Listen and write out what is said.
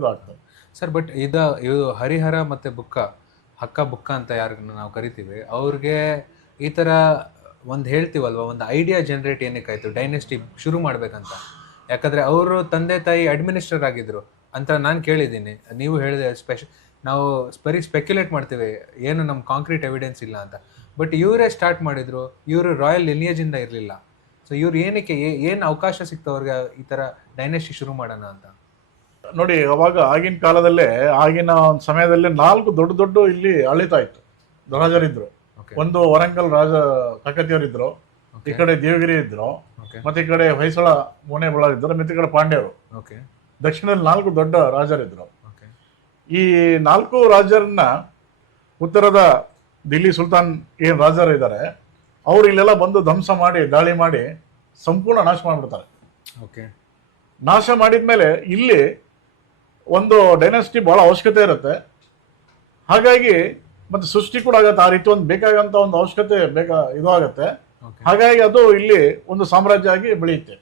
ಇದಾಗ್ತದೆ sir. But ಇದು ಹರಿಹರ ಮತ್ತು ಹಕ್ಕ ಬುಕ್ಕ ಅಂತ ಯಾರು ನಾವು ಕರಿತೀವಿ, ಅವ್ರಿಗೆ ಈ ಥರ ಒಂದು ಹೇಳ್ತೀವಲ್ವ, ಒಂದು ಐಡಿಯಾ ಜನರೇಟ್ ಏನಕ್ಕಾಯ್ತು ಡೈನೆಸ್ಟಿ ಶುರು ಮಾಡ್ಬೇಕಂತ? ಯಾಕಂದರೆ ಅವರು ತಂದೆ ತಾಯಿ ಅಡ್ಮಿನಿಸ್ಟ್ರೇಟರ್ ಆಗಿದ್ರು ಅಂತ ನಾನು ಕೇಳಿದ್ದೀನಿ. ನೀವು ಹೇಳಿದೆ ನಾವು ಬರೀ ಸ್ಪೆಕ್ಯುಲೇಟ್ ಮಾಡ್ತೀವಿ, ಏನು ನಮ್ಮ ಕಾಂಕ್ರೀಟ್ ಎವಿಡೆನ್ಸ್ ಇಲ್ಲ ಅಂತ. ಬಟ್ ಇವರೇ ಸ್ಟಾರ್ಟ್ ಮಾಡಿದ್ರು, ಇವರು ರಾಯಲ್ ಲಿನಿಯೇಜಿಂದ ಇರಲಿಲ್ಲ. ಸೊ ಇವ್ರು ಏನಕ್ಕೆ ಏನು ಅವಕಾಶ ಸಿಕ್ತು ಅವ್ರಿಗೆ ಈ ಥರ ಡೈನೆಸ್ಟಿ ಶುರು ಮಾಡೋಣ ಅಂತ? ನೋಡಿ, ಅವಾಗ ಆಗಿನ ಕಾಲದಲ್ಲೇ, ಆಗಿನ ಒಂದು ಸಮಯದಲ್ಲಿ 4 ದೊಡ್ಡ ದೊಡ್ಡ ಇಲ್ಲಿ ಆಳಿತಾ ಇತ್ತು, ರಾಜರಿದ್ರು. ಒಂದು ವರಂಗಲ್ ರಾಜ ಕಾಕತಿಯವರಿದ್ರು, ಈ ಕಡೆ ದೇವಗಿರಿ ಇದ್ರು, ಮತ್ತೆ ಈ ಕಡೆ ಹೊಯ್ಸಳ ಮುನೇಬಳ ಇದ್ರು, ಮತ್ತೆ ಈ ಕಡೆ ಪಾಂಡ್ಯರು. ದಕ್ಷಿಣದಲ್ಲಿ 4 ದೊಡ್ಡ ರಾಜರಿದ್ರು. ಈ 4 ರಾಜರನ್ನ ಉತ್ತರದ ದಿಲ್ಲಿ ಸುಲ್ತಾನ್ ಏನ್ ರಾಜರು ಇದ್ದಾರೆ, ಅವ್ರು ಇಲ್ಲೆಲ್ಲ ಬಂದು ಧ್ವಂಸ ಮಾಡಿ, ದಾಳಿ ಮಾಡಿ ಸಂಪೂರ್ಣ ನಾಶ ಮಾಡಿಬಿಡ್ತಾರೆ. ನಾಶ ಮಾಡಿದ್ಮೇಲೆ ಇಲ್ಲಿ ಒಂದು ಡೈನಾಸ್ಟಿ ಬಹಳ ಅವಶ್ಯಕತೆ ಇರುತ್ತೆ. ಹಾಗಾಗಿ ಮತ್ತೆ ಸೃಷ್ಟಿ ಕೂಡ ಆಗತ್ತೆ, ಆ ರೀತಿ ಒಂದು ಬೇಕಾಗಂತ ಒಂದು ಅವಶ್ಯಕತೆ ಇದು ಆಗತ್ತೆ. ಹಾಗಾಗಿ ಅದು ಇಲ್ಲಿ ಒಂದು ಸಾಮ್ರಾಜ್ಯ ಆಗಿ ಬೆಳೆಯುತ್ತೆ.